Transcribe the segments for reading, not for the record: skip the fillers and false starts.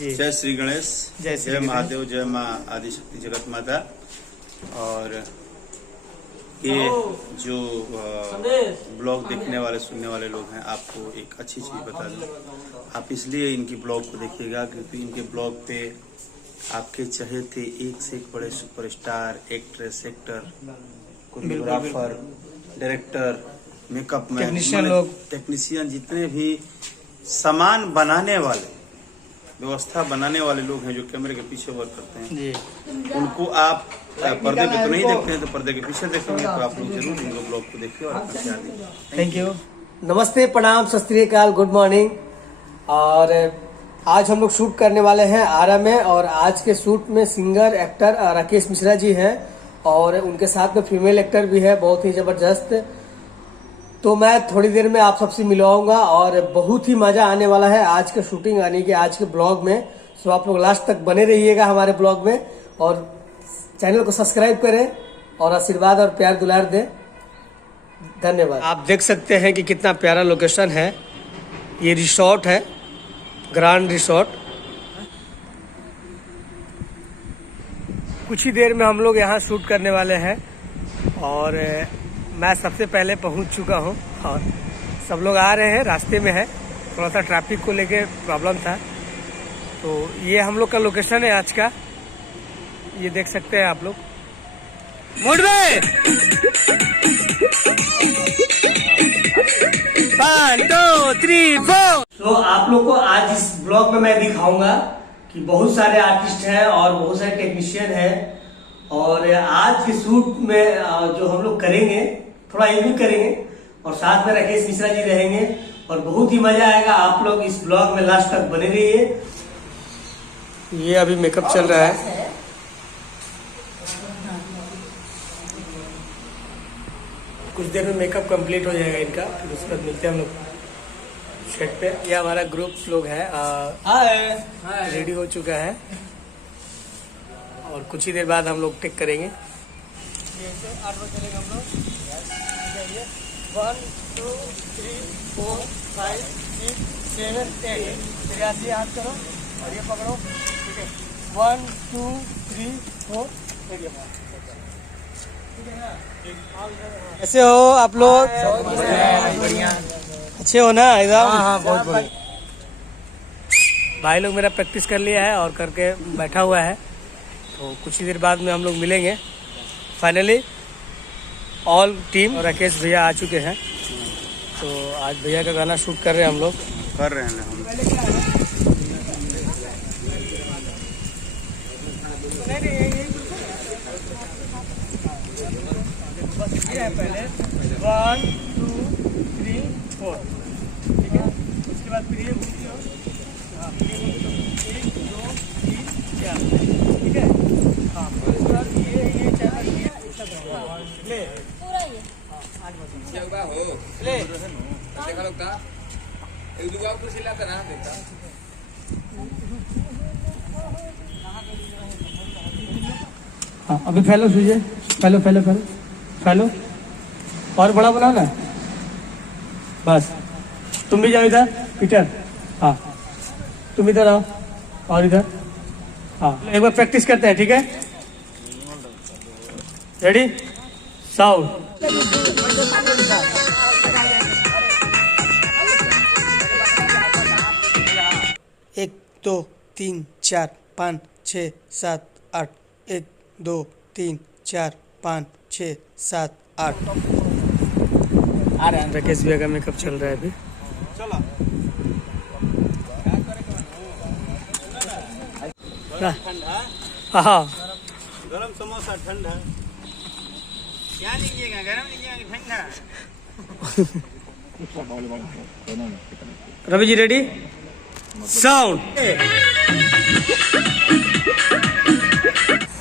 जय श्री गणेश, जय महादेव, जय माँ आदिशक्ति जगत माता। और ये जो ब्लॉग देखने वाले सुनने वाले लोग हैं, आपको एक अच्छी चीज बता दूं, आप इसलिए इनकी ब्लॉग को देखिएगा क्योंकि इनके ब्लॉग पे आपके चहेते एक से एक बड़े superstar, actress, actor, choreographer, director, makeup man, technician, जितने भी सामान बनाने वाले, व्यवस्था बनाने वाले लोग हैं जो कैमरे के पीछे वर्क करते हैं जी, उनको आप पर्दे पे तो नहीं देखते हैं, तो पर्दे के पीछे देखेंगे, तो आप लोग जरूर इनको ब्लॉग को देखिए और अपना प्यार दीजिए। Thank you. नमस्ते, प्रणाम, सत श्री अकाल, गुड मॉर्निंग। और आज हम लोग शूट करने वाले हैं आरा में, और आज के शूट में सिंगर एक्टर राकेश मिश्रा जी हैं और उनके साथ में फीमेल एक्टर भी है, बहुत ही जबरदस्त। तो मैं थोड़ी देर में आप सबसे मिलवाऊंगा और बहुत ही मजा आने वाला है आज के शूटिंग यानी कि आज के ब्लॉग में। सो आप लोग लास्ट तक बने रहिएगा हमारे ब्लॉग में और चैनल को सब्सक्राइब करें और आशीर्वाद और प्यार दुलार दें। धन्यवाद। आप देख सकते हैं कि कितना प्यारा लोकेशन है। ये रिसोर्ट है, ग्रांड रिसोर्ट। कुछ ही देर में हम लोग यहाँ शूट करने वाले हैं और मैं सबसे पहले पहुंच चुका हूं और सब लोग आ रहे हैं, रास्ते में है, थोड़ा सा ट्रैफिक को लेके प्रॉब्लम था। तो ये हम लोग का लोकेशन है आज का, ये देख सकते हैं आप लोग। मूड में 1 2 3 4। तो आप लोग को आज इस ब्लॉग में मैं दिखाऊंगा कि बहुत सारे आर्टिस्ट हैं और बहुत सारे टेक्नीशियन हैं, और आज के शूट में जो हम लोग करेंगे थोड़ा ये भी करेंगे और साथ में राकेश मिश्रा जी रहेंगे और बहुत ही मजा आएगा। आप लोग इस ब्लॉग में लास्ट तक बने रहिए। ये अभी मेकअप चल रहा है। कुछ देर में मेकअप कंप्लीट हो जाएगा इनका, फिर उसके बाद मिलते हैं हम लोग सेट पे। ये हमारा ग्रुप लोग है, रेडी हो चुका है और कुछ ही देर बाद हम लोग टेक करेंगे। 8 बजे चलेंगे हम लोग। 1 2 3 4 5 6 7 8। फिर ऐसे हाथ करो और ये पकड़ो, ठीक है। 1 2 3 4। कैसे हो आप लोग? बढ़िया, अच्छे हो ना एकदम? हाँ, बहुत बढ़िया। भाई लोग मेरा प्रैक्टिस कर लिया है और करके बैठा हुआ है, तो कुछ ही देर बाद में हम लोग मिलेंगे। फाइनली ऑल टीम और राकेश भैया आ चुके हैं, तो आज भैया का गाना शूट कर रहे हैं हम लोग। कर रहे हैं हम। पहले 1 2 3 4, ठीक है। उसके बाद फिर ये 1 2 3 4, ठीक है। हाँ, उसके बाद ये चैनल ले पूरा ये 8 बजे ले देखा लोग का एक दो आपको सिलाता ना देखता। हाँ, अभी फैलो सुझे, फैलो फैलो फैलो फैलो और बड़ा बनाना है बस। तुम भी जाओ इधर पीटर। हाँ, तुम इधर आओ और इधर। हाँ, एक बार प्रैक्टिस करते हैं, ठीक है। Ready, sound. 1 2 3 4 5 6 7 8। 1 2 3 4 5 6 7 8। आ रहा है। राकेश भैया का मेकअप चल रहा है अभी। चलो हाँ, गरम समोसा ठंडा, क्या लीजिएगा, गरम लीजिएगा ठंडा? Ravi ji ready, sound.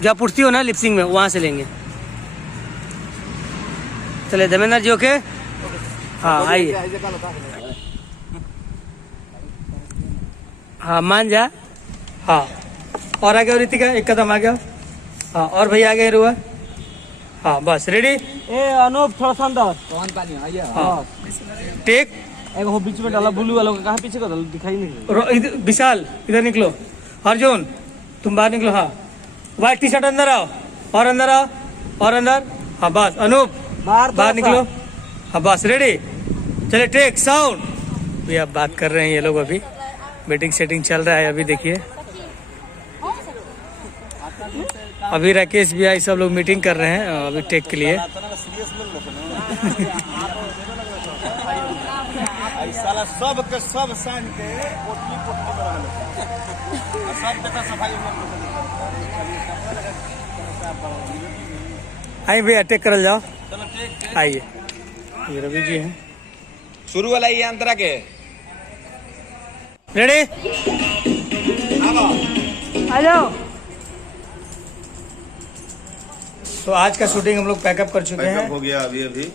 जब पूछती हो ना लिपसिंग में, वहां से लेंगे। चले धर्मेंद्र जी, ओके। हाँ आइए। हाँ मान जा। हाँ, और आगे और ऋतिका, एक कदम आ गया। हाँ, और भैया आगे रुआ। हाँ बस रेडी। ए अनूप थोड़ा सा अंदर। कौन पानी आइए। हाँ, टेक। एक वो बीच में डाला ब्लू वाला, कहाँ पीछे का दिखाई नहीं। विशाल इधर निकलो। अर्जुन तुम बाहर निकलो। हाँ व्हाइट टी शर्ट अंदर आओ और अंदर आओ और अंदर। हाँ बस अनूप बाहर निकलो। हाँ बस रेडी। चले टेक साउंड। अभी आप बात कर रहे हैं ये लोग, अभी मीटिंग सेटिंग चल रहा है। अभी देखिए अभी राकेश भी आई, सब लोग मीटिंग कर रहे हैं अभी टेक के लिए। सब के सब सान के पोटली पोटली में रहल सब देखा सफाई आई भैया टेक करल जाओ। चलो टेक आइए ये रवि जी हैं। शुरू वाला ये अंतरा के रेडी हेलो। तो आज का शूटिंग हम लोग पैकअप कर चुके हैं। हो गया अभी अभी